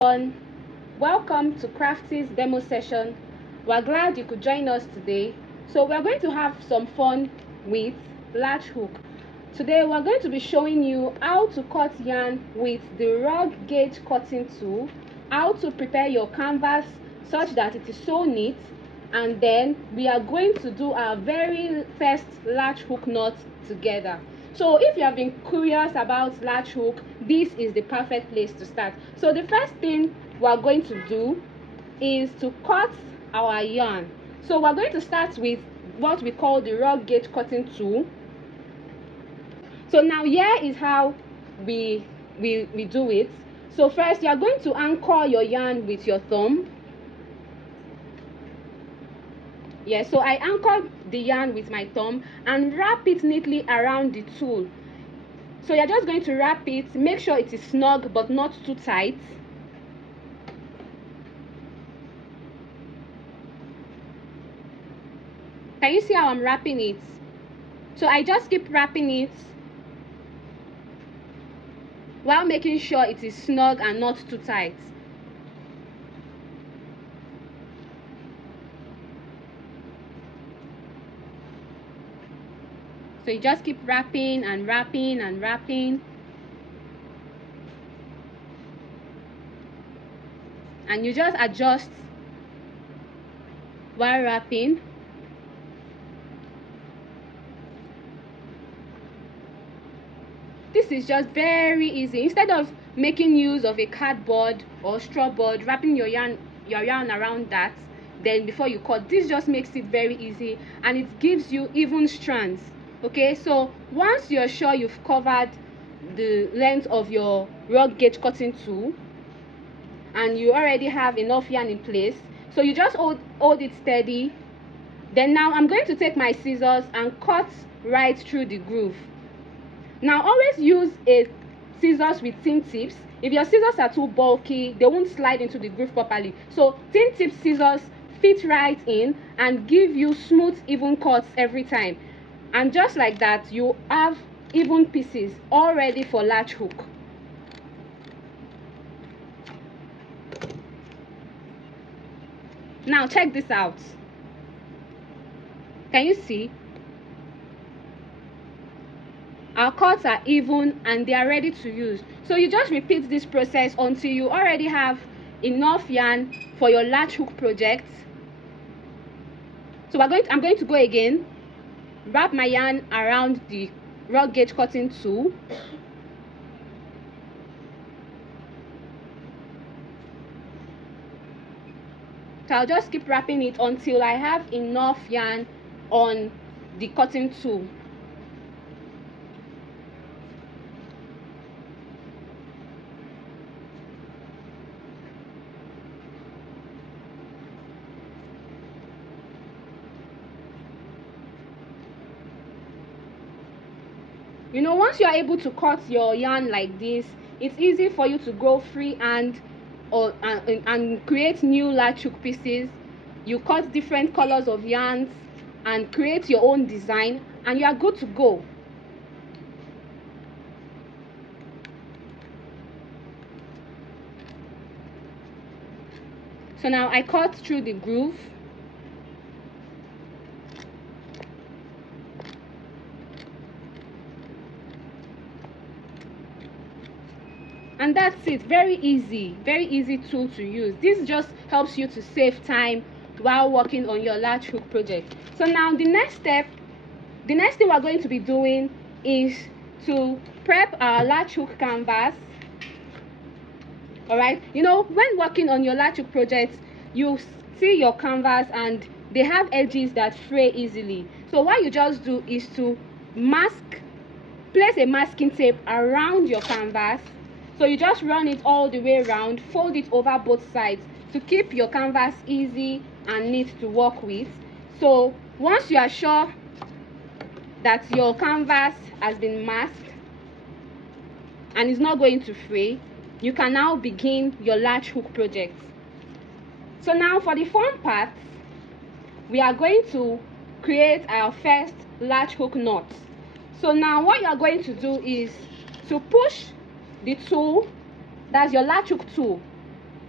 everyone, welcome to Crafty's demo session. We're glad you could join us today. So we're going to have some fun with Latch Hook. Today we're going to be showing you how to cut yarn with the rug gauge cutting tool, how to prepare your canvas such that it is so neat, and then we are going to do our very first latch hook knot together. So if you have been curious about latch hook, this is the perfect place to start. So the first thing we are going to do is to cut our yarn. So we're going to start with what we call the rug gauge cutting tool. So now here is how we do it. So first you are going to anchor your yarn with your thumb. Yeah, so I anchored the yarn with my thumb and wrap it neatly around the tool. So you're just going to wrap it, make sure it is snug but not too tight. Can you see how I'm wrapping it? So I just keep wrapping it while making sure it is snug and not too tight. So you just keep wrapping and wrapping and wrapping, and you just adjust while wrapping. This is just very easy. Instead of making use of a cardboard or straw board, wrapping your yarn around that, then before you cut, this just makes it very easy and it gives you even strands. Okay, so once you're sure you've covered the length of your rug gauge cutting tool and you already have enough yarn in place, so you just hold it steady. Then now I'm going to take my scissors and cut right through the groove. Now always use a scissors with thin tips. If your scissors are too bulky, they won't slide into the groove properly. So thin tip scissors fit right in and give you smooth, even cuts every time. And just like that, you have even pieces all ready for latch hook. Now check this out. Can you see? Our cuts are even and they are ready to use. So you just repeat this process until you already have enough yarn for your latch hook project. So I'm going to go again, wrap my yarn around the rug gauge cutting tool. So I'll just keep wrapping it until I have enough yarn on the cutting tool. You know, once you are able to cut your yarn like this, it's easy for you to go free and create new latch hook pieces. You cut different colors of yarns and create your own design, and you are good to go. So now I cut through the groove. And that's it. Very easy tool to use. This just helps you to save time while working on your latch hook project. So now the next thing we're going to be doing is to prep our latch hook canvas. All right, you know, when working on your latch hook project, you see your canvas and they have edges that fray easily. So what you just do is to place a masking tape around your canvas. So you just run it all the way around, fold it over both sides to keep your canvas easy and neat to work with. So once you are sure that your canvas has been masked and is not going to fray, you can now begin your latch hook project. So now for the fun part, we are going to create our first latch hook knot. So now what you are going to do is to push the tool, that's your latch hook tool,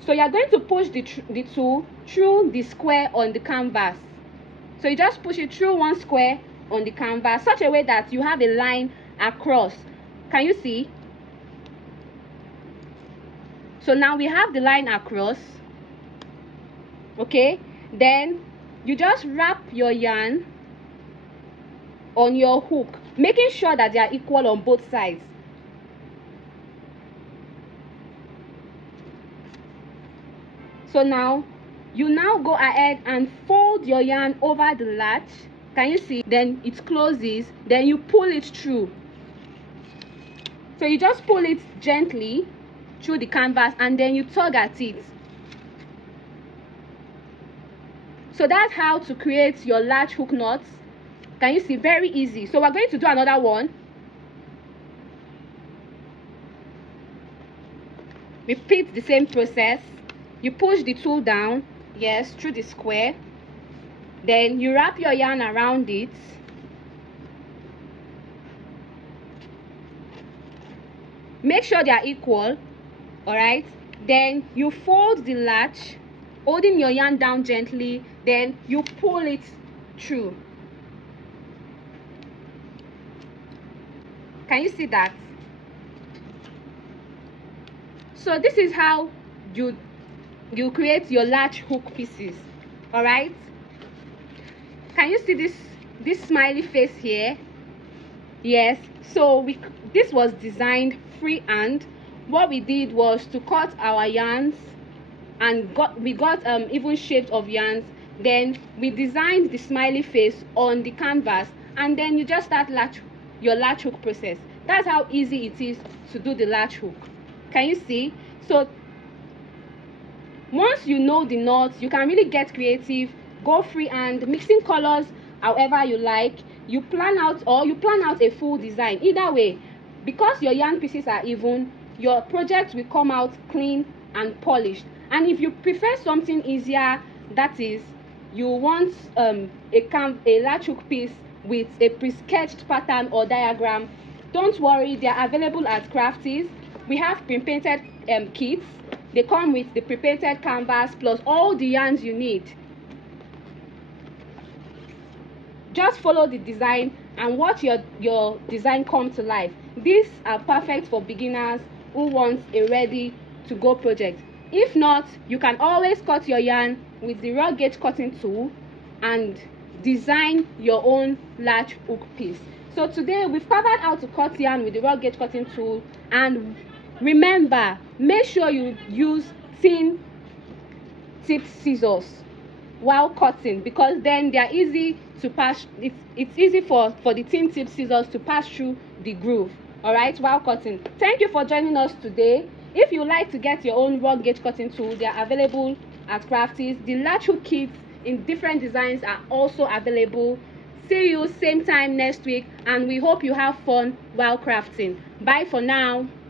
So you are going to push the tool through the square on the canvas. So you just push it through one square on the canvas, such a way that you have a line across. Can you see? So now we have the line across. Okay, then you just wrap your yarn on your hook, making sure that they are equal on both sides. So now you go ahead and fold your yarn over the latch. Can you see? Then it closes, then you pull it through. So you just pull it gently through the canvas and then you tug at it. So that's how to create your latch hook knots. Can you see? Very easy. So we're going to do another one. Repeat the same process. You push the tool down, yes, through the square. Then you wrap your yarn around it. Make sure they are equal. Alright. Then you fold the latch, holding your yarn down gently. Then you pull it through. Can you see that? So this is how you create your latch hook pieces. All right, can you see this smiley face here? Yes. So this was designed freehand. What we did was to cut our yarns and we got even shapes of yarns. Then we designed the smiley face on the canvas, and then you just start your latch hook process. That's how easy it is to do the latch hook. Can you see? So once you know the knots, you can really get creative, go freehand, mixing colors however you like. You plan out a full design. Either way, because your yarn pieces are even, your project will come out clean and polished. And if you prefer something easier, that is, you want a latch hook piece with a pre-sketched pattern or diagram, don't worry, they are available at Crafties. We have pre-painted kits. They come with the pre-painted canvas plus all the yarns you need. Just follow the design and watch your design come to life. These are perfect for beginners who want a ready to go project. If not, you can always cut your yarn with the raw gauge cutting tool and design your own latch hook piece. So today we've covered how to cut yarn with the raw gauge cutting tool, and remember, make sure you use thin tip scissors while cutting, because then they are easy to pass. It's easy for the thin tip scissors to pass through the groove, all right, while cutting. Thank you for joining us today. If you like to get your own raw gauge cutting tool, they are available at Crafties. The latch hook kits in different designs are also available. See you same time next week, and we hope you have fun while crafting. Bye for now.